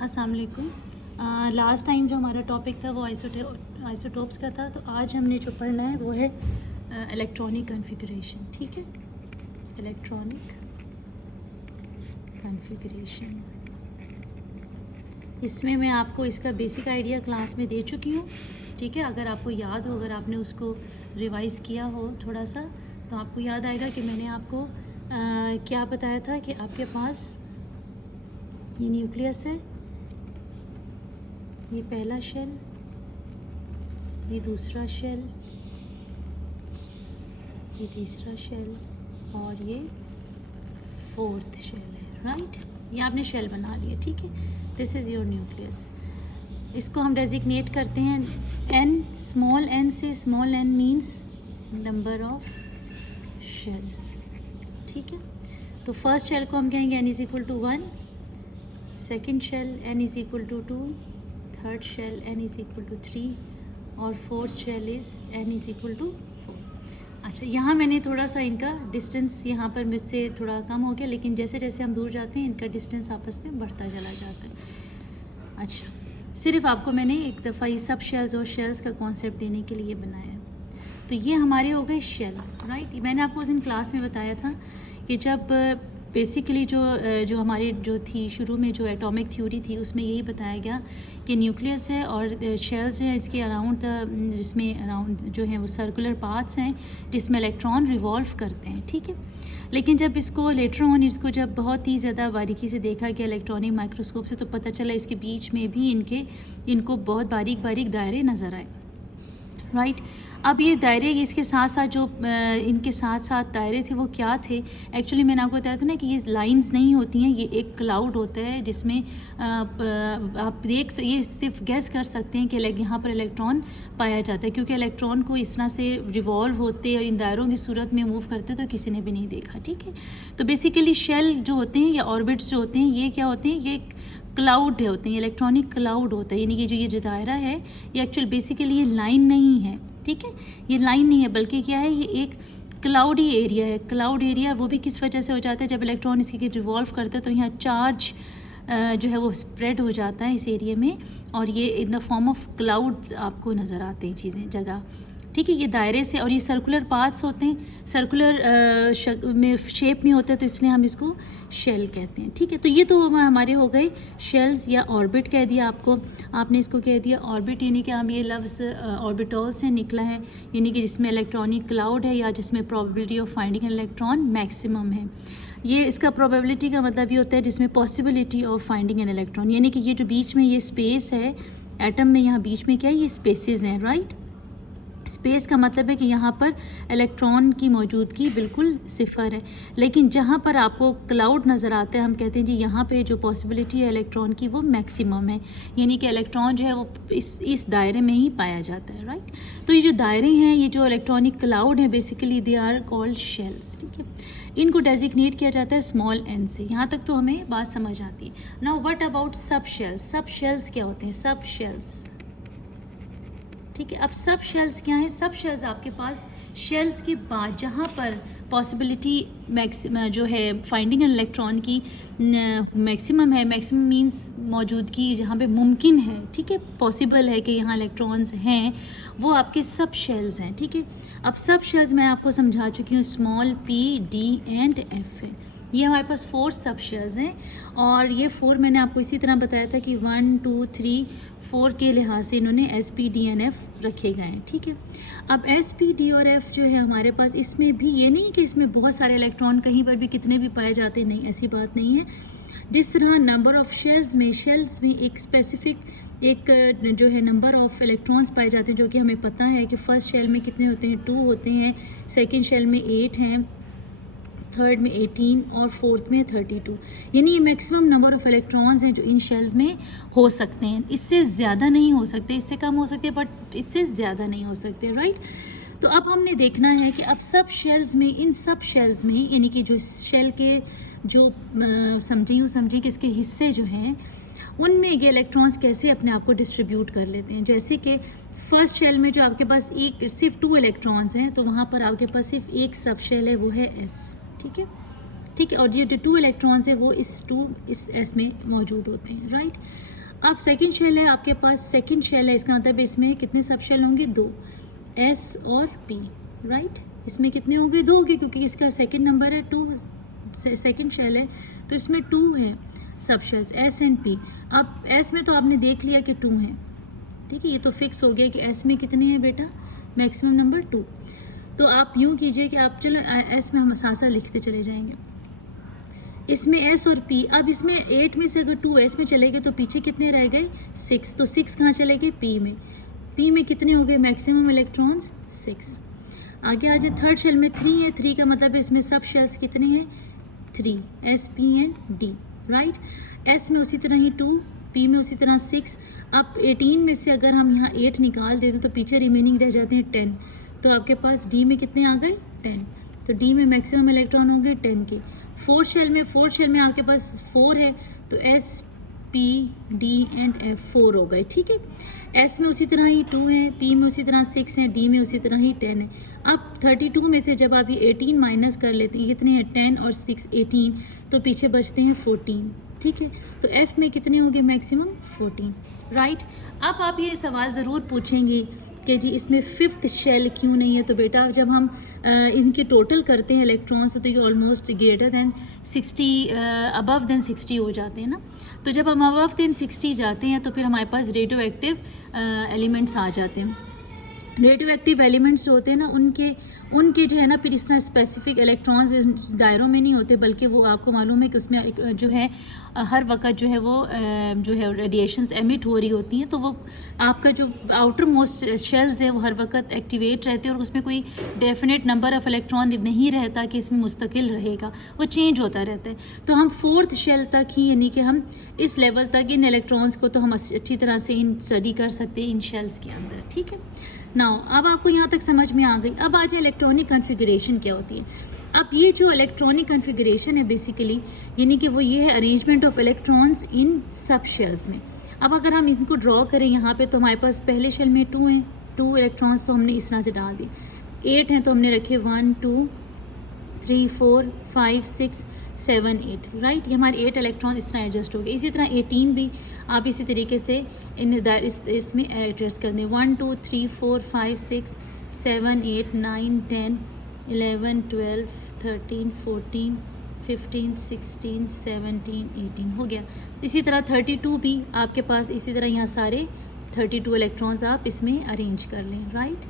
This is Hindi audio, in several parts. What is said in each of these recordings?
अस्सलाम वालेकुम। लास्ट टाइम जो हमारा टॉपिक था वो आइसोटोप्स का था, तो आज हमने जो पढ़ना है वो है इलेक्ट्रॉनिक कॉन्फ़िगरेशन। ठीक है, इलेक्ट्रॉनिक कॉन्फ़िगरेशन। इसमें मैं आपको इसका बेसिक आइडिया क्लास में दे चुकी हूँ। ठीक है, अगर आपको याद हो, अगर आपने उसको रिवाइज़ किया हो थोड़ा सा, तो आपको याद आएगा कि मैंने आपको क्या बताया था कि आपके पास ये न्यूक्लियस है, ये पहला शेल, ये दूसरा शेल, ये तीसरा शेल और ये फोर्थ शेल है। राइट, ये आपने शेल बना लिया। ठीक है, दिस इज़ योर न्यूक्लियस। इसको हम डेजिग्नेट करते हैं एन, स्मॉल एन से। Small N means number of shell. ठीक है, तो फर्स्ट शेल को हम कहेंगे N is equal to 1, second shell N is equal to 2, third shell n is equal to 3 और fourth shell is n is equal to 4। अच्छा, यहाँ मैंने थोड़ा सा इनका डिस्टेंस यहाँ पर मुझसे थोड़ा कम हो गया, लेकिन जैसे जैसे हम दूर जाते हैं इनका डिस्टेंस आपस में बढ़ता चला जाता है। अच्छा, सिर्फ आपको मैंने एक दफ़ा ये सब शेल्स और शेल्स का कॉन्सेप्ट देने के लिए बनाया है। तो ये हमारे हो गए शेल। राइट, मैंने आपको उस दिन क्लास में बताया था कि जब बेसिकली जो हमारी जो थी शुरू में जो एटॉमिक थ्योरी थी, उसमें यही बताया गया कि न्यूक्लियस है और शेल्स हैं इसके अराउंड, जिसमें अराउंड जो है वो सर्कुलर पाथ्स हैं जिसमें इलेक्ट्रॉन रिवॉल्व करते हैं। ठीक है, लेकिन जब इसको लेटर ऑन इसको जब बहुत ही ज़्यादा बारीकी से देखा गया इलेक्ट्रॉनिक माइक्रोस्कोप से, तो पता चला इसके बीच में भी इनको बहुत बारीक बारीक दायरे नज़र आए। राइट, अब ये दायरे इसके साथ साथ जो इनके साथ साथ दायरे थे वो क्या थे? एक्चुअली मैंने आपको बताया था ना कि ये लाइंस नहीं होती हैं, ये एक क्लाउड होता है जिसमें आप ये सिर्फ गैस कर सकते हैं कि यहाँ पर इलेक्ट्रॉन पाया जाता है, क्योंकि इलेक्ट्रॉन को इस तरह से रिवॉल्व होते और इन दायरों की सूरत में मूव करते तो किसी ने भी नहीं देखा। ठीक है, तो बेसिकली शेल जो होते हैं या ऑर्बिट्स जो होते हैं ये क्या होते हैं? ये क्लाउड होते हैं, इलेक्ट्रॉनिक क्लाउड होता है। यानी कि ये जो दायरा है ये एक्चुअल बेसिकली ये लाइन नहीं है। ठीक है, ये लाइन नहीं है बल्कि क्या है, ये एक क्लाउडी एरिया है। क्लाउड एरिया वो भी किस वजह से हो जाता है? जब इलेक्ट्रॉन इसके रिवॉल्व करते हैं तो यहाँ चार्ज जो है वो स्प्रेड हो जाता है इस एरिया में, और ये in the form of clouds आपको नज़र आते हैं चीज़ें जगह। ठीक है, ये दायरे से, और ये सर्कुलर पाथ्स होते हैं, सर्कुलर में शेप में होते हैं, तो इसलिए हम इसको शेल कहते हैं। ठीक है, तो ये तो हमारे हो गए शेल्स या ऑर्बिट कह दिया आपको, आपने इसको कह दिया ऑर्बिट, यानी कि हम ये लफ्ज़ ऑर्बिटल से निकला है, यानी कि जिसमें इलेक्ट्रॉनिक क्लाउड है या जिसमें probability of finding an electron maximum है। ये इसका प्रोबेबिलिटी का मतलब ये होता है जिसमें possibility of finding an electron, यानी कि ये जो बीच में ये स्पेस है एटम में, यहाँ बीच में क्या है, ये स्पेसेस हैं। राइट, स्पेस का मतलब है कि यहाँ पर इलेक्ट्रॉन की मौजूदगी बिल्कुल सिफर है, लेकिन जहाँ पर आपको क्लाउड नज़र आता है हम कहते हैं जी यहाँ पे जो पॉसिबिलिटी है इलेक्ट्रॉन की वो मैक्सिमम है, यानी कि इलेक्ट्रॉन जो है वो इस दायरे में ही पाया जाता है। राइट, तो ये जो दायरे हैं, ये जो इलेक्ट्रॉनिक क्लाउड है, basically they are called shells. ठीक है, इनको डेजिग्नेट किया जाता है स्मॉल एन से। यहाँ तक तो हमें बात समझ आती है। नाउ व्हाट अबाउट सब शेल्स? सब शेल्स क्या होते हैं? सब शेल्स, ठीक है, अब सब शेल्स क्या हैं? सब शेल्स आपके पास शेल्स के बाद जहाँ पर पॉसिबिलिटी जो है फाइंडिंग एन इलेक्ट्रॉन की मैक्सिमम है, मैक्सिमम मींस मौजूदगी जहाँ पे मुमकिन है, ठीक है, पॉसिबल है कि यहाँ इलेक्ट्रॉन्स हैं, वो आपके सब शेल्स हैं। ठीक है, अब सब शेल्स मैं आपको समझा चुकी हूँ, small p, d and f है। ये हमारे पास 4 सब शेल्स हैं, और ये 4 मैंने आपको इसी तरह बताया था कि 1, 2, 3, 4 के लिहाज से इन्होंने S, P, D and F रखे गए हैं। ठीक है, अब S, P, D और F जो है हमारे पास, इसमें भी ये नहीं कि इसमें बहुत सारे इलेक्ट्रॉन कहीं पर भी कितने भी पाए जाते, नहीं, ऐसी बात नहीं है। जिस तरह नंबर ऑफ़ शेल्स में एक स्पेसिफिक एक जो है नंबर ऑफ़ इलेक्ट्रॉन्स पाए जाते हैं, जो कि हमें पता है कि फर्स्ट शेल में कितने होते हैं, 2 होते हैं, सेकेंड शेल में 8 हैं, थर्ड में 18 और फोर्थ में 32, यानी ये मैक्सिमम नंबर ऑफ़ इलेक्ट्रॉन्स हैं जो इन शेल्स में हो सकते हैं। इससे ज़्यादा नहीं हो सकते, इससे कम हो सकते, बट इससे ज़्यादा नहीं हो सकते। राइट, तो अब हमने देखना है कि अब सब शेल्स में, इन सब शेल्स में, यानी कि जो शेल के जो समझें कि इसके हिस्से जो हैं उनमें ये इलेक्ट्रॉन्स कैसे अपने आप को डिस्ट्रीब्यूट कर लेते हैं। जैसे कि फर्स्ट शेल में जो आपके पास सिर्फ 2 इलेक्ट्रॉन्स हैं, तो वहाँ पर आपके पास सिर्फ एक सब शेल है, वो है S। ठीक है, ठीक है, और ये जो 2 इलेक्ट्रॉन्स है वो इस एस में मौजूद होते हैं, राइट। अब सेकंड शेल है आपके पास, सेकंड शेल है, इसका मतलब इसमें कितने सब शेल होंगे, 2, एस और पी, राइट। इसमें कितने होंगे, 2 होंगे, क्योंकि इसका सेकंड नंबर है 2, सेकंड शेल है, तो इसमें 2 है सब शेल्स, एस एंड पी। अब एस में तो आपने देख लिया कि 2 है, ठीक है, ये तो फिक्स हो गया कि एस में कितने हैं बेटा, मैक्सिमम नंबर 2। तो आप यूँ कीजिए कि आप चलो एस में हम साथ लिखते चले जाएंगे, इसमें एस और पी। अब इसमें 8 में से अगर 2 एस में चले गए तो पीछे कितने रह गए, 6, तो 6 कहाँ चले गए, पी में। पी में कितने हो गए मैक्सिमम इलेक्ट्रॉन्स, 6। आगे आ जाए, थर्ड शेल में 3 है, 3 का मतलब इसमें सब शेल्स कितने हैं, 3, S P and D, right. S में उसी तरह ही 2, पी में उसी तरह 6। अब 18 में से अगर हम यहाँ 8 निकाल देते तो पीछे रिमेनिंग रह जाते हैं 10, तो आपके पास डी में कितने आ गए, 10, तो डी में मैक्सिमम इलेक्ट्रॉन होंगे 10 के। फोर्थ शेल में आपके पास 4 है, तो S P D and F 4 हो गए, ठीक है। एस में उसी तरह ही 2 है, पी में उसी तरह 6 है, डी में उसी तरह ही 10 है। अब 32 में से जब आप ये 18 माइनस कर लेते हैं, कितने हैं, 10 और 6 18, तो पीछे बचते हैं 14, ठीक है। तो एफ में कितने होंगे मैक्सिमम, 14, राइट। अब आप ये सवाल ज़रूर पूछेंगे कि जी इसमें फिफ्थ शेल क्यों नहीं है। तो बेटा जब हम इनके टोटल करते हैं इलेक्ट्रॉन्स तो ये almost greater than 60, above than 60 हो जाते हैं ना। तो जब हम अबव देन 60 जाते हैं तो फिर हमारे पास रेडियो एक्टिव एलिमेंट्स आ जाते हैं। रेडियो एक्टिव एलिमेंट्स जो होते हैं ना उनके जो है ना फिर इस तरह स्पेसिफिक इलेक्ट्रॉन्स दायरों में नहीं होते, बल्कि वो आपको मालूम है कि उसमें जो है हर वक्त जो है वो जो है रेडिएशंस एमिट हो रही होती हैं, तो वो आपका जो आउटर मोस्ट शेल्स है वो हर वक्त एक्टिवेट रहते हैं और उसमें कोई डेफिनेट नंबर ऑफ इलेक्ट्रॉन नहीं रहता कि इसमें मुस्तकिल रहेगा, वो चेंज होता रहता है। तो हम फोर्थ शेल तक ही, यानी कि हम इस लेवल तक इन इलेक्ट्रॉन्स को तो हम अच्छी तरह से इन स्टडी कर सकते हैं इन शेल्स के अंदर, ठीक है। नाउ अब आपको यहाँ तक समझ में आ गई। अब आ जाए इलेक्ट्रॉनिक कन्फिगरेशन क्या होती है। अब ये जो इलेक्ट्रॉनिक कन्फिगरेशन है बेसिकली यानी कि वो ये है अरेंजमेंट ऑफ इलेक्ट्रॉन्स इन सब शेल्स में। अब अगर हम इनको ड्रॉ करें यहाँ पे तो हमारे पास पहले शेल में 2 हैं, 2 इलेक्ट्रॉन्स तो हमने इस तरह से डाल दिए। 8 हैं तो हमने रखे 1 2 3 4 5 6 7 8, राइट। ये हमारे 8 इलेक्ट्रॉन इस तरह एडजस्ट हो गए। इसी तरह 18 भी आप इसी तरीके से इसमें एडजस्ट कर दें। 1 2 3 4 5 6 7 8 9 10 11 12 13 14 15 16 17 18 हो गया। इसी तरह 32 भी आपके पास इसी तरह यहाँ सारे 32 इलेक्ट्रॉन्स आप इसमें अरेंज कर लें, राइट।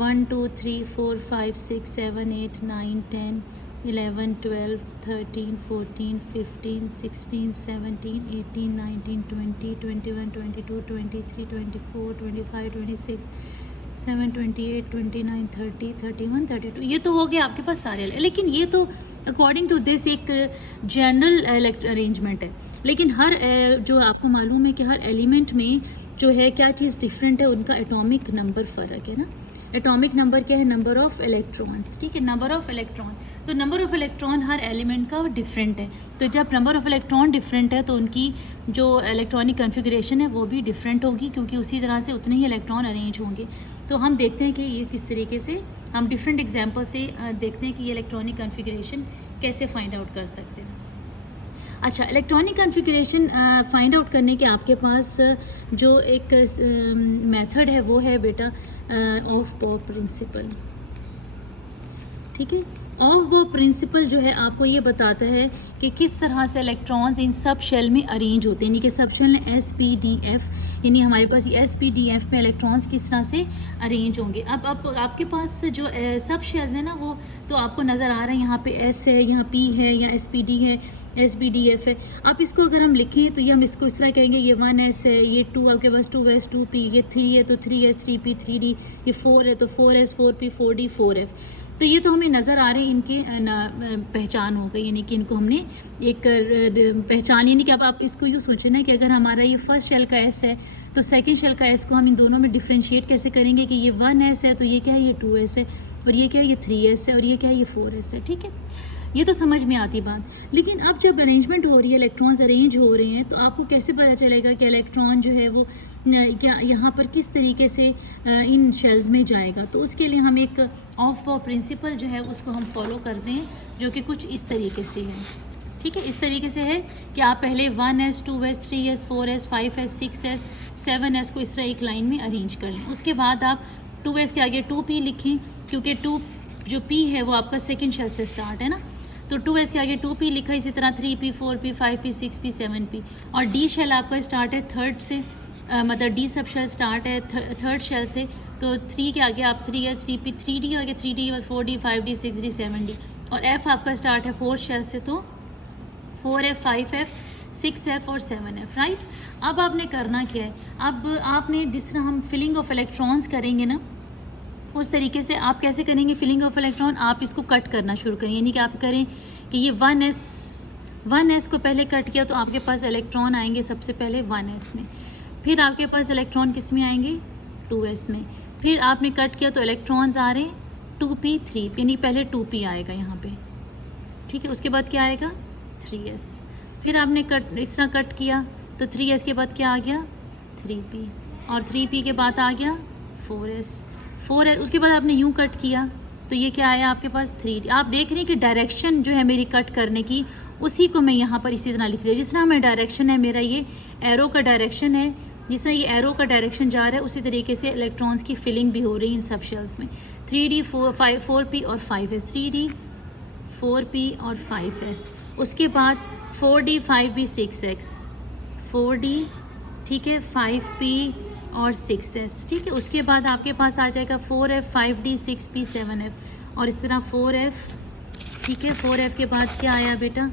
1 2 3 4 5 6 7 8 9 10 11 12 13 14 15 16 17 18 19 20 21 22 23 24 25 26 7 28 29 30 31 32, ये तो हो गया आपके पास सारे। लेकिन ये तो अकॉर्डिंग टू दिस एक जनरल अरेंजमेंट है, लेकिन हर जो आपको मालूम है कि हर एलिमेंट में जो है क्या चीज़ डिफरेंट है, उनका एटॉमिक नंबर फ़र्क है ना। एटॉमिक नंबर क्या है, नंबर ऑफ़ इलेक्ट्रॉन्स, ठीक है, नंबर ऑफ़ इलेक्ट्रॉन। तो number of electron her element का डिफरेंट है। तो जब नंबर ऑफ़ इलेक्ट्रॉन डिफरेंट है तो उनकी जो इलेक्ट्रॉनिक कन्फिगरेशन है वो भी डिफरेंट होगी, क्योंकि उसी तरह से उतने ही इलेक्ट्रॉन अरेंज होंगे। तो हम देखते हैं कि ये किस तरीके से हम डिफरेंट एग्जाम्पल से देखते हैं कि ये इलेक्ट्रॉनिक कन्फिगरेशन कैसे फाइंड आउट कर सकते हैं। अच्छा, इलेक्ट्रॉनिक कन्फिगरेशन फाइंड आउट करने के आपके पास जो एक मेथड है वो है बेटा ऑफ बॉब प्रिंसिपल, ठीक है। ऑफ बॉब प्रिंसिपल जो है आपको ये बताता है कि किस तरह से इलेक्ट्रॉन्स इन सब शेल में अरेंज होते हैं, यानी कि सब शेल में SPDF, यानी हमारे पास ये SPDF में इलेक्ट्रॉन्स किस तरह से अरेंज होंगे। अब आपके पास जो सब शेल्स हैं ना वो तो आपको नज़र आ रहा है, यहाँ पे S है, यहाँ P है, या SPD है, SPDF है। आप इसको अगर हम लिखें तो ये हम इसको इस तरह कहेंगे, ये 1S है, ये 2 आपके पास 2S 2P, ये 3 है तो 3S 3P 3D, ये 4 है तो 4S 4P 4D 4F। तो ये तो हमें नज़र आ रहे हैं, इनके पहचान हो गई, यानी कि इनको हमने एक पहचान, यानी कि अब आप इसको यूँ सोचें ना कि अगर हमारा ये फर्स्ट शेल का S है तो सेकंड शेल का S को हम इन दोनों में डिफ्रेंशिएट कैसे करेंगे कि ये 1S है तो ये क्या है, ये 2S है, और ये क्या है, ये 3S है, और ये क्या है, ये 4S है, ठीक है। ये तो समझ में आती बात। लेकिन अब जब अरेंजमेंट हो रही है, इलेक्ट्रॉन्स अरेंज हो रहे हैं, तो आपको कैसे पता चलेगा कि इलेक्ट्रॉन जो है वो क्या यहाँ पर किस तरीके से इन शेल्स में जाएगा? तो उसके लिए हम एक ऑफ बाउ प्रिंसिपल जो है उसको हम फॉलो करते हैं, जो कि कुछ इस तरीके से है। ठीक है, इस तरीके से है कि आप पहले 1s, 2s, 3s, 4s, 5s, 6s, 7s को इस तरह एक लाइन में अरेंज कर लें। उसके बाद आप 2s के आगे 2p लिखें, क्योंकि 2 जो p है वो आपका सेकेंड शेल से स्टार्ट है ना, तो 2s के आगे 2p लिखा। इसी तरह 3p, 4p, 5p, 6p, 7p। और d शेल आपका स्टार्ट है थर्ड से, मतलब d सब शेल स्टार्ट है थर्ड शेल से, तो 3 के आगे आप 3s, 3p, 3d के आगे 3d, 4d, 5d, 6d, 7d। और f आपका स्टार्ट है फोर्थ शेल से, तो 4f, 5f, 6f और 7f, राइट। अब आपने करना क्या है, अब आपने जिस तरह हम फिलिंग ऑफ इलेक्ट्रॉन्स करेंगे ना, उस तरीके से आप कैसे करेंगे फिलिंग ऑफ इलेक्ट्रॉन, आप इसको कट करना शुरू करें। यानी कि आप करें कि ये 1s को पहले कट किया, तो आपके पास इलेक्ट्रॉन आएंगे सबसे पहले 1s में, फिर आपके पास इलेक्ट्रॉन किस में आएंगे 2s में, फिर आपने कट किया तो इलेक्ट्रॉन्स आ रहे हैं 2p, 3p, यानी पहले 2p आएगा यहाँ पे, ठीक है। उसके बाद क्या आएगा 3s, फिर आपने कट इस तरह कट किया तो 3s के बाद क्या आ गया 3p, और 3p के बाद आ गया 4s, उसके बाद आपने यूं कट किया तो ये क्या आया आपके पास 3d। आप देख रहे हैं कि डायरेक्शन जो है मेरी कट करने की, उसी को मैं यहाँ पर इसी तरह लिख दिया। जिस तरह मेरा डायरेक्शन है, मेरा ये एरो का डायरेक्शन है, जिस तरह ये एरो का डायरेक्शन जा रहा है, उसी तरीके से इलेक्ट्रॉन्स की फिलिंग भी हो रही है इन सब शेल्स में। 3d, 4p और 5s, 3d, 4p और 5s। उसके बाद 4d, 5p, 6x, 4d, ठीक है, 5p और 6s, ठीक है। उसके बाद आपके पास आ जाएगा 4f, 5d, 6p, 7f और इस तरह 4f, ठीक है। 4f के बाद क्या आया बेटा,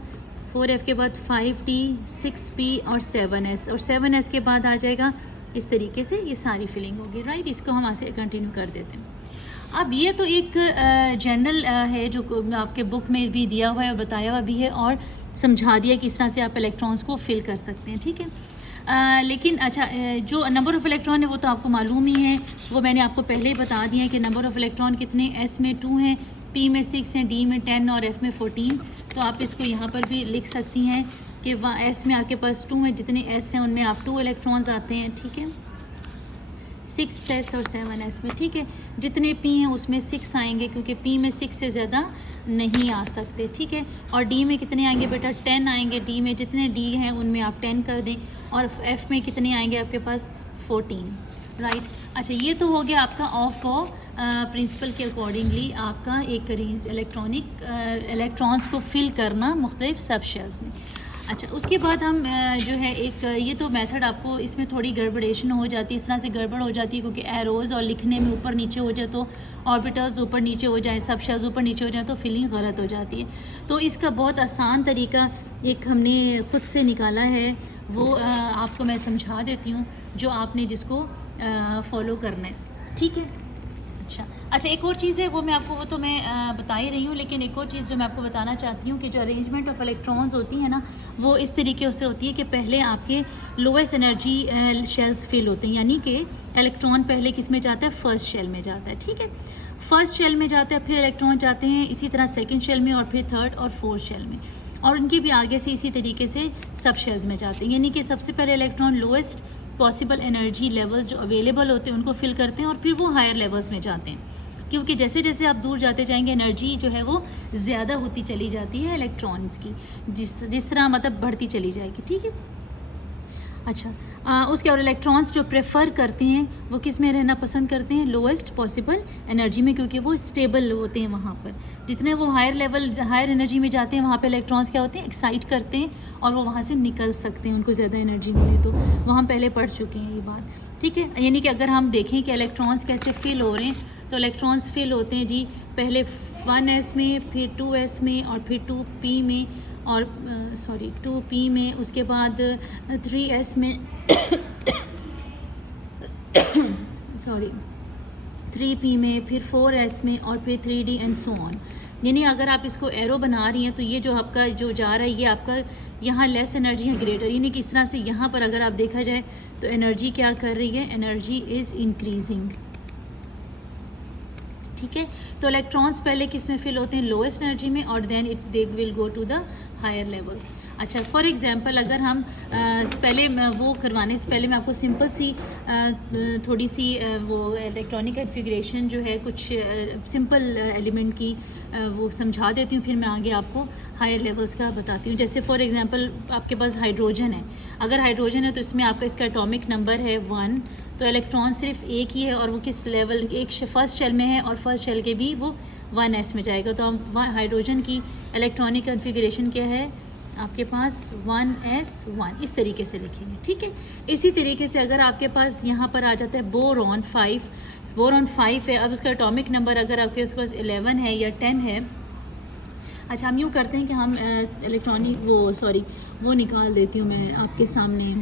4f के बाद 5d, 6p और 7s, और 7s के बाद आ जाएगा इस तरीके से ये सारी फिलिंग होगी, राइट। इसको हम ऐसे कंटिन्यू कर देते हैं। अब ये तो एक जनरल है जो आपके बुक में भी दिया हुआ है और बताया हुआ भी है और समझा दिया कि इस तरह से आप इलेक्ट्रॉन्स को फिल कर सकते हैं, ठीक है। लेकिन अच्छा, जो नंबर ऑफ़ इलेक्ट्रॉन है वो तो आपको मालूम ही है, वो मैंने आपको पहले ही बता दिया है कि नंबर ऑफ़ इलेक्ट्रॉन कितने, s में 2 हैं, p में 6 हैं, d में 10 और f में 14। तो आप इसको यहाँ पर भी लिख सकती हैं कि s में आपके पास 2 हैं, जितने s हैं उनमें आप 2 इलेक्ट्रॉन्स आते हैं, ठीक है। 6s और 7s में, ठीक है। जितने p हैं उसमें 6 आएंगे, क्योंकि p में 6 से ज़्यादा नहीं आ सकते, ठीक है। और d में कितने आएंगे बेटा 10 आएंगे, d में जितने d हैं उनमें आप 10 कर दें, और f में कितने आएंगे आपके पास 14, राइट। अच्छा, ये तो हो गया आपका ऑफ बाउ प्रिंसिपल के अकॉर्डिंगली आपका एक इलेक्ट्रॉन्स को फिल करना मुख्तलिफ सब शेल्स में। अच्छा, उसके बाद हम जो है एक ये तो मेथड आपको इसमें थोड़ी गड़बड़ेशन हो जाती है, इस तरह से गड़बड़ हो जाती है क्योंकि एरोज़ और लिखने में ऊपर नीचे हो जाए तो ऑर्बिटल्स ऊपर नीचे हो जाए, सब शेल्स ऊपर नीचे हो जाए तो फिलिंग गलत हो जाती है। तो इसका बहुत आसान तरीका एक हमने ख़ुद से निकाला है, वो आपको मैं समझा देती हूँ, जो आपने जिसको फॉलो करना है, ठीक है। अच्छा, एक और चीज़ है वो मैं आपको, वो तो मैं बता ही रही हूँ, लेकिन एक और चीज़ जो मैं आपको बताना चाहती हूँ कि जो अरेंजमेंट ऑफ इलेक्ट्रॉन्स होती है ना, वो इस तरीके से होती है कि पहले आपके लोएस्ट एनर्जी शेल्स फिल होते हैं, यानी कि इलेक्ट्रॉन पहले किस में जाता है, फर्स्ट शेल में जाता है, ठीक है। फर्स्ट शेल में जाता है, फिर इलेक्ट्रॉन जाते हैं इसी तरह सेकेंड शेल में, और फिर थर्ड और फोर्थ शेल में, और उनकी भी आगे से इसी तरीके से सब शेल्स में जाते हैं। यानी कि सबसे पहले electron lowest possible energy levels जो अवेलेबल होते हैं उनको फिल करते हैं, और फिर वो हायर लेवल्स में जाते हैं, क्योंकि जैसे जैसे आप दूर जाते जाएंगे एनर्जी जो है वो ज़्यादा होती चली जाती है इलेक्ट्रॉन्स की, जिस तरह मतलब बढ़ती चली जाएगी, ठीक है। अच्छा, उसके और इलेक्ट्रॉन्स जो प्रेफर करते हैं वो किस में रहना पसंद करते हैं, लोएस्ट पॉसिबल एनर्जी में, क्योंकि वो स्टेबल होते हैं वहाँ पर। जितने वो हायर एनर्जी में जाते हैं वहाँ पे इलेक्ट्रॉन्स क्या होते हैं, एक्साइट करते हैं और वो वहाँ से निकल सकते हैं, उनको ज़्यादा एनर्जी मिले तो। वो हम पहले पढ़ चुके हैं ये बात, ठीक है। यानी कि अगर हम देखें कि इलेक्ट्रॉन्स कैसे फिल हो रहे हैं, तो इलेक्ट्रॉन्स फिल होते हैं जी पहले 1s में, फिर 2s में, और फिर 2p में, और 2p में, उसके बाद 3s में 3p में, फिर 4s में, और फिर 3d एंड सो ऑन। यानी अगर आप इसको एरो बना रही हैं तो ये जो आपका जो जा रहा है ये आपका यहाँ लेस एनर्जी है ग्रेटर, यानी कि इस तरह से यहाँ पर अगर आप देखा जाए तो एनर्जी क्या कर रही है, एनर्जी इज़ इंक्रीजिंग, ठीक है। तो इलेक्ट्रॉन्स पहले किस में फिल होते हैं, लोएस्ट एनर्जी में, और then they will go to the higher levels. अच्छा, फॉर एग्जांपल अगर हम पहले वो करवाने से पहले मैं आपको सिंपल सी थोड़ी सी वो इलेक्ट्रॉनिक कॉन्फ़िगरेशन जो है कुछ सिंपल एलिमेंट की वो समझा देती हूँ, फिर मैं आगे आपको हायर लेवल्स का बताती हूँ। जैसे फॉर एग्जांपल आपके पास हाइड्रोजन है, अगर हाइड्रोजन है तो इसमें आपका इसका एटॉमिक नंबर है 1, तो इलेक्ट्रॉन सिर्फ एक ही है और वो किस लेवल, एक फर्स्ट शेल में है और फर्स्ट शेल के भी वो 1s में जाएगा। तो हम हाइड्रोजन की इलेक्ट्रॉनिक कॉन्फ़िगरेशन क्या है आपके पास 1s1, इस तरीके से लिखेंगे, ठीक है। इसी तरीके से अगर आपके पास यहाँ पर आ जाता है बोरॉन 5 है, अब उसका एटॉमिक नंबर अगर आपके उसके पास 11 है या 10 है। अच्छा, हम यूँ करते हैं कि हम वो निकाल देती हूँ मैं आपके सामने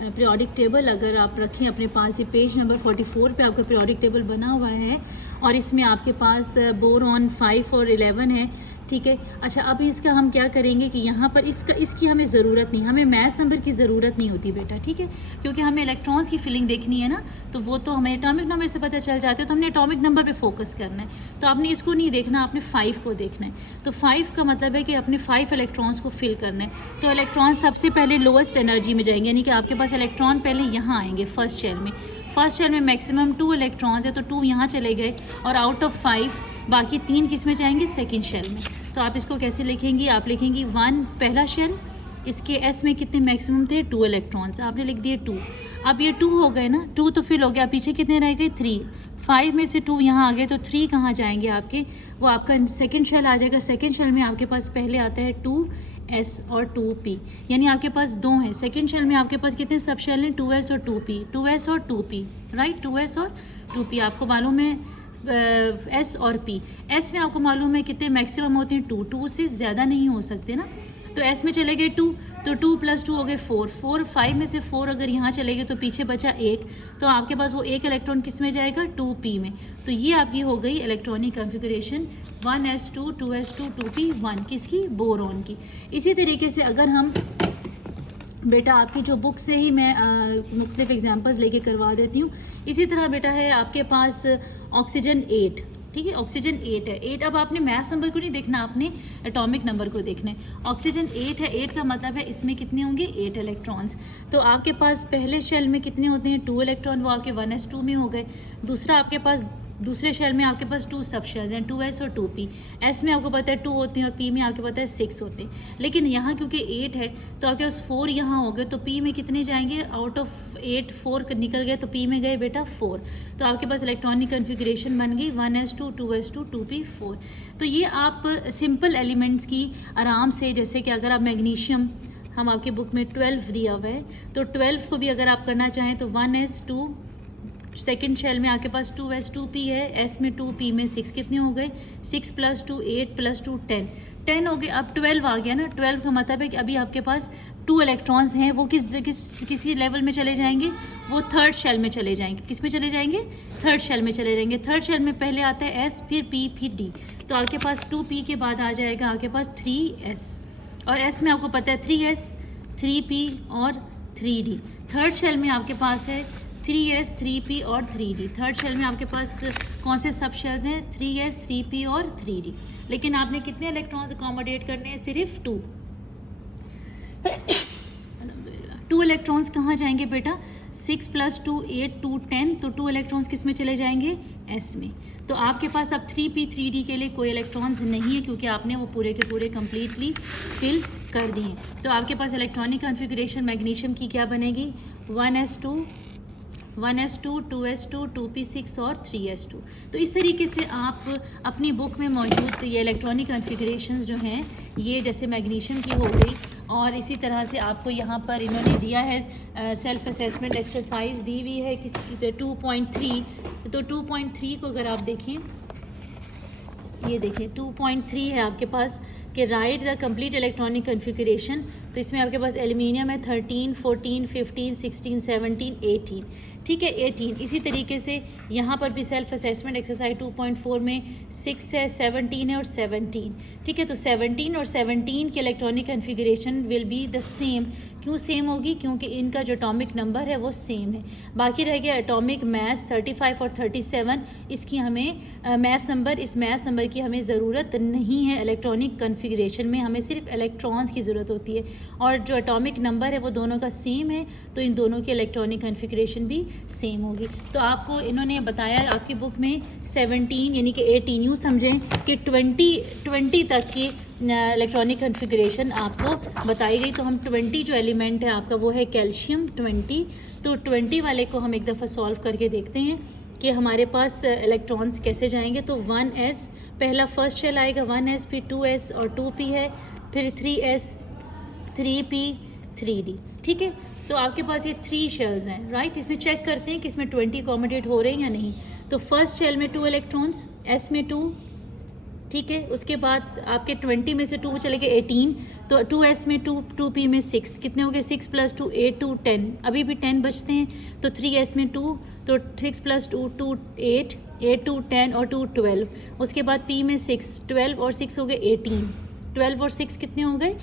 पीरियोडिक टेबल। अगर आप रखें अपने पास, ये पेज नंबर 44 पे आपका पीरियोडिक टेबल बना हुआ है और इसमें आपके पास बोरॉन 5 और 11 है, ठीक है। अच्छा, अब इसका हम क्या करेंगे कि यहाँ पर इसकी हमें ज़रूरत नहीं, हमें मैथ नंबर की ज़रूरत नहीं होती बेटा, ठीक है, क्योंकि हमें इलेक्ट्रॉन्स की फिलिंग देखनी है ना, तो वो तो हमें एटॉमिक नंबर से पता चल जाते हैं, तो हमने एटॉमिक नंबर पे फोकस करना है। तो आपने इसको नहीं देखना, आपने 5 को देखना है। तो 5 का मतलब है कि अपने 5 इलेक्ट्रॉन्स को फिल करना है। तो इलेक्ट्रॉन सबसे पहले लोएस्ट एनर्जी में जाएंगे, यानी कि आपके पास इलेक्ट्रॉन पहले यहाँ आएंगे फर्स्ट शेल में। फर्स्ट शेल में मैक्सिमम 2 इलेक्ट्रॉन्स है, तो 2 यहाँ चले गए और आउट ऑफ 5 बाकी 3 किस में जाएंगे, सेकंड शेल में। तो आप इसको कैसे लिखेंगी, आप लिखेंगी 1 पहला शेल, इसके एस में कितने मैक्सिमम थे 2 इलेक्ट्रॉन्स, आपने लिख दिए 2। अब ये 2 हो गए ना, 2 तो फिल हो गया, पीछे कितने रह गए 3। 5 में से 2 यहाँ आ गए, तो 3 कहाँ जाएंगे आपके, वो आपका सेकंड शेल आ जाएगा। सेकंड शेल में आपके पास पहले आता है 2s और 2p, यानी आपके पास 2 हैं। सेकंड शेल में आपके पास कितने सब शेल हैं, 2s और 2p, 2s और 2p, राइट, 2s और 2p। आपको मालूम है एस और पी, एस में आपको मालूम है कितने मैक्सिमम होते हैं 2 से ज़्यादा नहीं हो सकते ना। तो एस में चले गए 2, तो 2 + 2 हो गए 4, 5 में से 4 अगर यहाँ चले गए तो पीछे बचा 1, तो आपके पास वो एक इलेक्ट्रॉन किस में जाएगा 2p में। तो ये आपकी हो गई electronic configuration 1s2 2s2 2p 1 किसकी, बोरॉन की। इसी तरीके से अगर हम बेटा आपकी जो बुक से ही मैं मुख्तलिफ एग्जांपल्स लेके करवा देती हूँ। इसी तरह बेटा है आपके पास ऑक्सीजन 8, ठीक है, ऑक्सीजन 8 है। 8 अब आपने मैथ नंबर को नहीं देखना, आपने एटॉमिक नंबर को देखना है। ऑक्सीजन 8 है, 8 का मतलब है इसमें कितने होंगे 8 इलेक्ट्रॉन्स। तो आपके पास पहले शेल में कितने होते हैं 2 इलेक्ट्रॉन, वो आपके 1s2 में हो गए। दूसरा आपके पास दूसरे शेल में आपके पास 2 सब शेल्स हैं, 2s और 2p। s में आपको पता है 2 होते हैं और p में आपको पता है 6 होते हैं। लेकिन यहाँ क्योंकि 8 है तो आपके पास 4 यहाँ हो गए, तो p में कितने जाएंगे, आउट ऑफ 8 4 निकल गए, तो p में गए बेटा 4। तो आपके पास इलेक्ट्रॉनिक कॉन्फ़िगरेशन बन गई 1s2 2s2 2p 4। तो ये आप सिंपल एलिमेंट्स की आराम से, जैसे कि अगर आप मैग्नीशियम, हम आपके बुक में 12 दिया हुआ है, तो 12 को भी अगर आप करना चाहें तो 1s2, सेकेंड शेल में आपके पास 2s2p है, s में 2p में 6 कितने हो गए, 6 + 2 8 + 2 10 हो गए। अब 12 आ गया ना, 12 का मतलब है कि अभी आपके पास 2 इलेक्ट्रॉन्स हैं, वो किसी लेवल में चले जाएंगे, वो थर्ड शेल में चले जाएंगे। किस में चले जाएंगे, थर्ड शेल में चले जाएंगे। थर्ड शेल में पहले आता है s, फिर p, फिर d, तो आपके पास 2p के बाद आ जाएगा आपके पास 3s, और s में आपको पता है 3s 3p और 3d। थर्ड शेल में आपके पास है 3s 3p और 3d। थर्ड शेल में आपके पास कौन से सब शेल्स हैं, 3s 3p और 3d। लेकिन आपने कितने इलेक्ट्रॉन्स अकोमोडेट करने हैं, सिर्फ 2। 2 इलेक्ट्रॉन्स कहाँ जाएंगे बेटा, 6 + 2 8 2 10, तो 2 इलेक्ट्रॉन्स किस में चले जाएंगे, s में। तो आपके पास अब 3p 3d के लिए कोई इलेक्ट्रॉन्स नहीं है, क्योंकि आपने वो पूरे के पूरे कम्प्लीटली फिल कर दिए। तो आपके पास इलेक्ट्रॉनिक कॉन्फ़िगरेशन मैग्नीशियम की क्या बनेगी, 1s2 2s2 2p6 और 3s2। तो इस तरीके से आप अपनी बुक में मौजूद ये इलेक्ट्रॉनिक कॉन्फ़िगरेशंस जो हैं, ये जैसे मैग्नीशियम की हो गई, और इसी तरह से आपको यहाँ पर इन्होंने दिया है सेल्फ असेसमेंट एक्सरसाइज दी हुई है किसी 2.3। तो 2.3 को अगर आप देखें, ये देखें 2.3 है आपके पास कि right the complete electronic configuration. तो इसमें आपके पास एल्युमिनियम है 13 14 15 16 17 18। ठीक है 18। इसी तरीके से यहाँ पर भी सेल्फ असेसमेंट एक्सरसाइज 2.4 में 6 है, 17 है और 17। ठीक है, तो 17 और 17 की electronic configuration will be the same. क्यों सेम होगी? क्योंकि इनका जो एटॉमिक नंबर है वो सेम है। बाकी रह गया एटॉमिक मास 35 और 37। इसकी हमें मास नंबर, इस मास नंबर की हमें ज़रूरत नहीं है इलेक्ट्रॉनिक कन्फिगरेशन में, हमें सिर्फ इलेक्ट्रॉन्स की ज़रूरत होती है। और जो एटॉमिक नंबर है वो दोनों का सेम है, तो इन दोनों की इलेक्ट्रॉनिक कन्फिगरेशन भी सेम होगी। तो आपको इन्होंने बताया आपकी बुक में 17 यानी कि 18, यूँ समझें कि 20 तक की इलेक्ट्रॉनिक कन्फिगरेशन आपको बताई गई। तो हम 20 जो एलिमेंट है आपका वो है कैल्शियम 20। तो 20 वाले को हम एक दफ़ा सॉल्व करके देखते हैं कि हमारे पास इलेक्ट्रॉन्स कैसे जाएंगे। तो 1s पहला फर्स्ट शेल आएगा 1s, फिर 2s और 2p है, फिर 3s 3p 3d। ठीक है, तो आपके पास ये 3 शेल्स हैं, राइट। इसमें चेक करते हैं कि इसमें 20 अकोमोडेट हो रहे हैं या नहीं। तो फर्स्ट शेल में 2 इलेक्ट्रॉन्स, s में 2, ठीक है। उसके बाद आपके 20 में से 2 चले गए 18, तो 2s में 2, 2p में 6, कितने हो गए 6 + 2 8 2 10, अभी भी 10 बचते हैं। तो 3s में 2, तो 6 + 2 2 8 8 2 10 और 2 12। उसके बाद p में 6, 12 और 6 हो गए 18, 12 और 6 कितने हो गए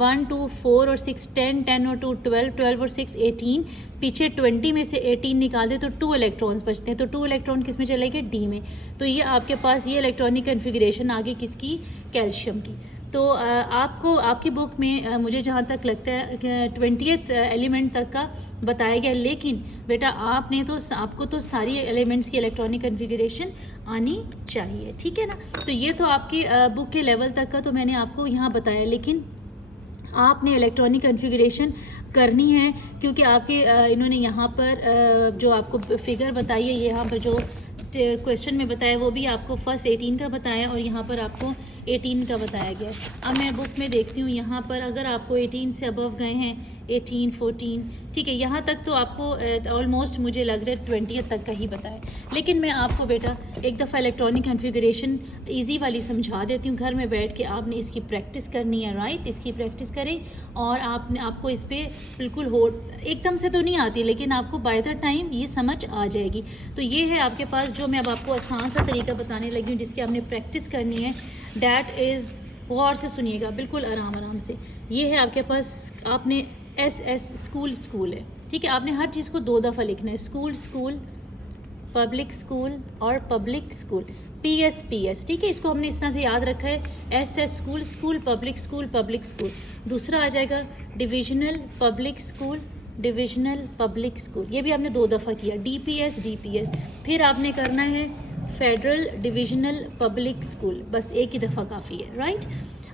1 2 4 और 6 10, 10 और 2 12, 12 और 6 18। पीछे 20 में से 18 निकाल दे तो 2 इलेक्ट्रॉन्स बचते हैं। तो 2 इलेक्ट्रॉन किस में चले गए डी में। तो ये आपके पास ये इलेक्ट्रॉनिक कन्फिगरेशन आ गई किसकी, कैल्शियम की। तो आपको आपकी बुक में मुझे जहाँ तक लगता है 20th एलिमेंट तक का बताया गया, लेकिन बेटा आपको तो सारी एलिमेंट्स की इलेक्ट्रॉनिक कन्फिगरेशन आनी चाहिए, ठीक है ना। तो ये तो आपकी बुक के लेवल तक का तो मैंने आपको यहाँ बताया, लेकिन आपने इलेक्ट्रॉनिक कन्फिगरेशन करनी है, क्योंकि आपके इन्होंने यहाँ पर जो आपको फिगर बताई है, यहाँ पर जो क्वेश्चन में बताया वो भी आपको फर्स्ट 18 का बताया और यहाँ पर आपको 18 का बताया गया। अब मैं बुक में देखती हूँ, यहाँ पर अगर आपको 18 से अबव गए हैं 18 14, ठीक है, यहाँ तक तो आपको ऑलमोस्ट मुझे लग रहा है 20 तक का ही बताया। लेकिन मैं आपको बेटा एक दफ़ा इलेक्ट्रॉनिक कन्फिगरेशन ईजी वाली समझा देती हूँ। घर में बैठ के आपने इसकी प्रैक्टिस करनी है, राइट। इसकी प्रैक्टिस करें और आपको इस पर बिल्कुल एकदम से तो नहीं आती, लेकिन आपको बाय द टाइम ये समझ आ जाएगी। तो ये है आपके पास जो मैं अब आपको आसान सा तरीका बताने लगी हूँ जिसकी आपने प्रैक्टिस करनी है। डैट इज़, गौर से सुनिएगा, बिल्कुल आराम आराम से। ये है आपके पास, आपने SS स्कूल है, ठीक है। आपने हर चीज़ को 2 दफ़ा लिखना है, स्कूल पब्लिक स्कूल और पब्लिक स्कूल, PS, ठीक है। इसको हमने इस तरह से याद रखा है, SS स्कूल पब्लिक स्कूल। दूसरा आ जाएगा डिविजनल पब्लिक स्कूल, ये भी आपने 2 दफ़ा किया, DPS। फिर आपने करना है फेडरल डिविजनल पब्लिक स्कूल, बस एक ही दफ़ा काफ़ी है, राइट।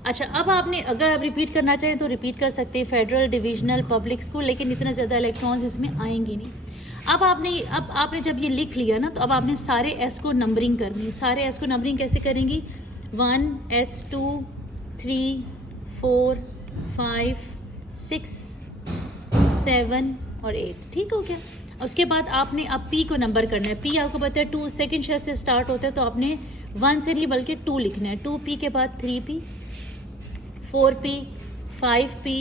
अच्छा, अब आपने अगर आप रिपीट करना चाहें तो रिपीट कर सकते हैं फेडरल डिविजनल पब्लिक स्कूल, लेकिन इतना ज़्यादा इलेक्ट्रॉन्स इसमें आएंगे नहीं। अब आपने जब ये लिख लिया ना, तो अब आपने सारे S को नंबरिंग करनी है। सारे S को नंबरिंग कैसे करेंगी, 1S 2 3 4 5 6 7 और 8, ठीक हो गया। उसके बाद आपने अब P को नंबर करना है। P आपको पता है 2 सेकेंड शेल से स्टार्ट होता है, तो आपने 1 से नहीं बल्कि 2 लिखना है। 2P के बाद 3P 4P 5P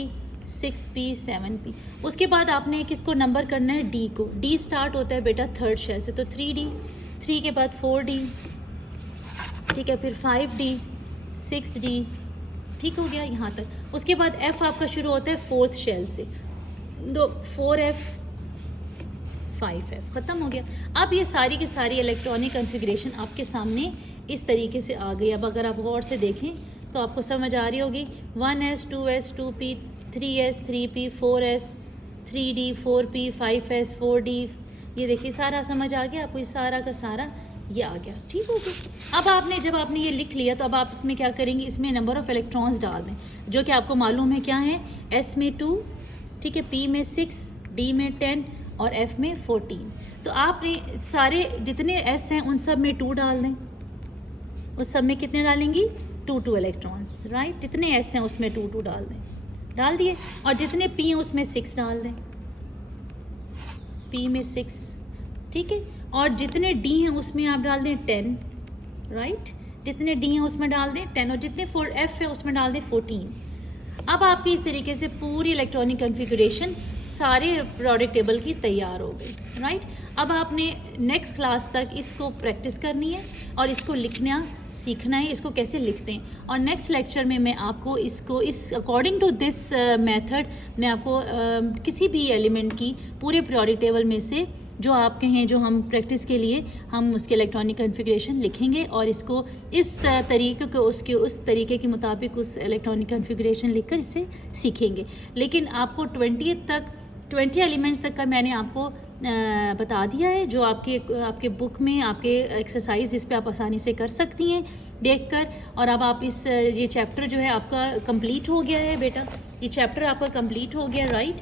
6P 7P। उसके बाद आपने किसको नंबर करना है, D को। D स्टार्ट होता है बेटा 3rd शेल से, तो 3D, 3 के बाद 4D, ठीक है, फिर 5D 6D, ठीक हो गया यहाँ तक। उसके बाद F आपका शुरू होता है 4th शेल से, तो 4F 5F, ख़त्म हो गया। अब ये सारी की सारी इलेक्ट्रॉनिक कन्फिगरेशन आपके सामने इस तरीके से आ गई। अब अगर आप गौर से देखें तो आपको समझ आ रही होगी, 1S 2S 2P 3S 3P 4S 3D 4P 5S 4D, ये देखिए सारा समझ आ गया आपको, ये सारा का सारा ये आ गया, ठीक हो गया। अब जब आपने ये लिख लिया तो अब आप इसमें क्या करेंगे, इसमें नंबर ऑफ़ इलेक्ट्रॉन्स डाल दें, जो कि आपको मालूम है क्या है, S में 2, ठीक है, P में 6, D में 10 और F में 14। तो आपने सारे जितने S हैं उन सब में 2 डाल दें। उस सब में कितने डालेंगी, 2 इलेक्ट्रॉन्स, राइट। जितने S हैं उसमें 2 डाल दें, डाल दिए। और जितने P हैं उसमें 6 डाल दें, P में 6, ठीक है। और जितने D हैं उसमें आप डाल दें 10, राइट। जितने D हैं उसमें डाल दें 10 और जितने F है उसमें डाल दें 14। अब आपकी इस तरीके से पूरी इलेक्ट्रॉनिक कन्फिगरेशन सारे प्रोडक्ट टेबल की तैयार हो गई, राइट। अब आपने नेक्स्ट क्लास तक इसको प्रैक्टिस करनी है और इसको लिखना सीखना है, इसको कैसे लिखते हैं। और नेक्स्ट लेक्चर में मैं आपको इसको इस अकॉर्डिंग टू दिस मेथड मैं आपको किसी भी एलिमेंट की पूरे पीरियोडिक टेबल में से जो आपके हैं, जो हम प्रैक्टिस के लिए हम उसके इलेक्ट्रॉनिक कॉन्फ़िगरेशन लिखेंगे और इसको इस तरीके को उसके उस तरीके के मुताबिक उस इलेक्ट्रॉनिक कॉन्फ़िगरेशन लिखकर इससे सीखेंगे। लेकिन आपको 20 एलिमेंट्स तक का मैंने आपको बता दिया है, जो आपके बुक में आपके एक्सरसाइज इस पे आप आसानी से कर सकती हैं देखकर। और अब आप ये चैप्टर जो है आपका कंप्लीट हो गया है बेटा, ये चैप्टर आपका कंप्लीट हो गया, राइट।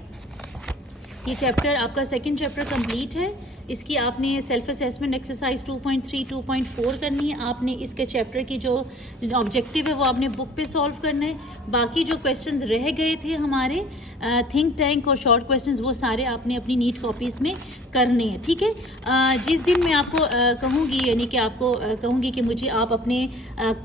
ये चैप्टर आपका सेकंड चैप्टर कंप्लीट है। इसकी आपने सेल्फ असेसमेंट एक्सरसाइज 2.3 2.4 करनी है। आपने इसके चैप्टर की जो ऑब्जेक्टिव है वो आपने बुक पे सॉल्व करना है। बाकी जो क्वेश्चंस रह गए थे हमारे थिंक टैंक और शॉर्ट क्वेश्चंस, वो सारे आपने अपनी नीट कॉपीज़ में करने हैं, ठीक है। जिस दिन मैं आपको कहूँगी, यानी कि आपको कहूँगी कि मुझे आप अपने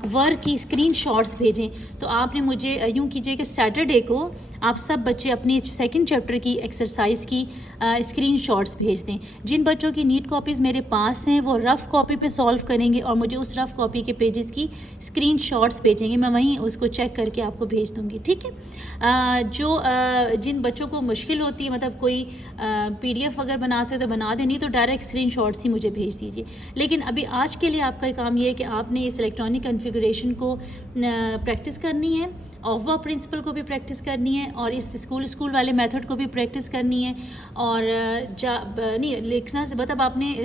वर्क की स्क्रीनशॉट्स भेजें, तो आपने मुझे यूँ कीजिए कि सैटरडे को आप सब बच्चे अपनी सेकंड चैप्टर की एक्सरसाइज की स्क्रीनशॉट्स भेज दें। जिन बच्चों की नीट कॉपीज़ मेरे पास हैं वो रफ़ कॉपी पे सॉल्व करेंगे और मुझे उस रफ़ कॉपी के पेजेस की स्क्रीनशॉट्स भेजेंगे, मैं वहीं उसको चेक करके आपको भेज दूँगी, ठीक है। जिन बच्चों को मुश्किल होती है, मतलब कोई PDF अगर बना सकते बना दें, नहीं तो डायरेक्ट स्क्रीनशॉट्स ही मुझे भेज दीजिए। लेकिन अभी आज के लिए आपका काम ये है कि आपने इस इलेक्ट्रॉनिक कॉन्फ़िगरेशन को प्रैक्टिस करनी है, ऑफ प्रिंसिपल को भी प्रैक्टिस करनी है और इस स्कूल वाले मेथड को भी प्रैक्टिस करनी है। और नहीं लिखना से मतलब आपने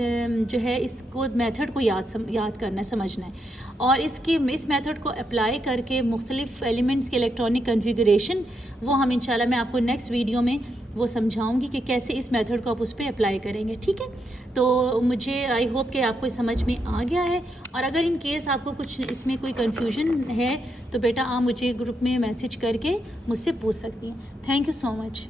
जो है इसको मेथड को याद करना है, समझना है। और इस मेथड को अप्लाई करके मुख्तलिफ एलिमेंट्स के इलेक्ट्रॉनिक कॉन्फ़िगरेशन वो हम इंशाल्लाह मैं आपको नेक्स्ट वीडियो में वो समझाऊंगी कि कैसे इस मेथड को आप उस पर अप्लाई करेंगे, ठीक है। तो मुझे आई होप कि आपको समझ में आ गया है। और अगर इन केस आपको कुछ इसमें कोई कन्फ्यूजन है तो बेटा आप मुझे ग्रुप में मैसेज करके मुझसे पूछ सकती हैं। Thank you so much.